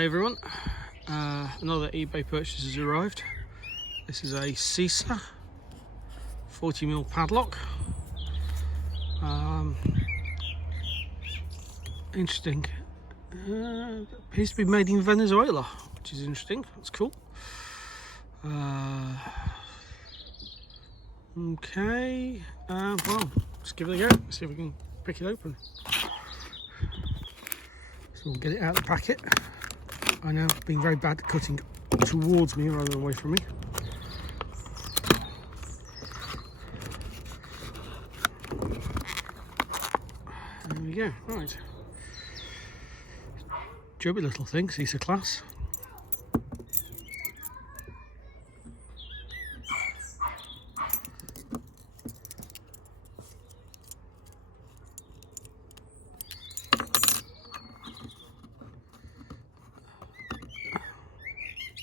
Hey everyone, another eBay purchase has arrived. This is a CISA 40mm padlock. Interesting. Appears to be made in Venezuela, which is interesting. That's cool. Okay, well, let's give it a go. Let's see if we can pick it open. So we'll get it out of the packet. I know, being very bad at cutting towards me rather than away from me. There we go, right. Chubby little thing, CISA Class.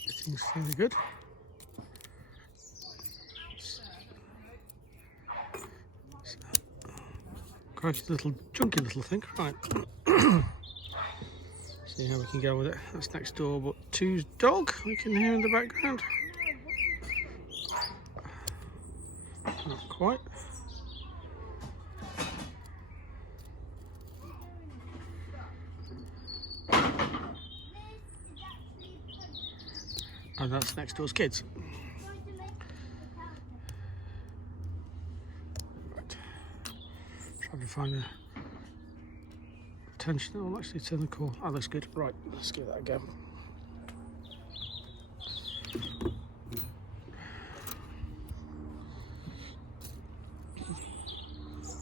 Seems fairly good. Quite a little chunky little thing, right. See how we can go with it. That's next door, but two's dog we can hear in the background. Not quite. And that's next door's kids. Right. Trying to find a tension. Oh, actually turn the call. Oh, that's good. Right, let's give that a go.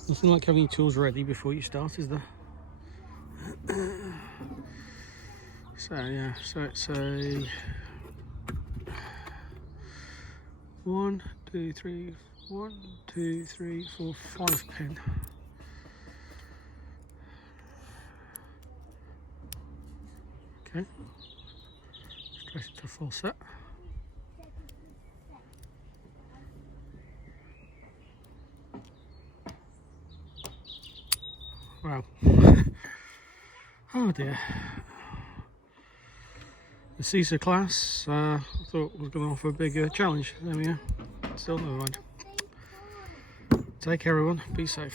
Nothing like having your tools ready before you start, is there? So yeah, so it's a 1, 2, 3, 1, 2, 3, 4, 5 pin. Okay, straight into full set. Wow. Oh dear. The CISA Class, I thought was going to offer a bigger challenge. There we go. Still never mind. Take care everyone, be safe.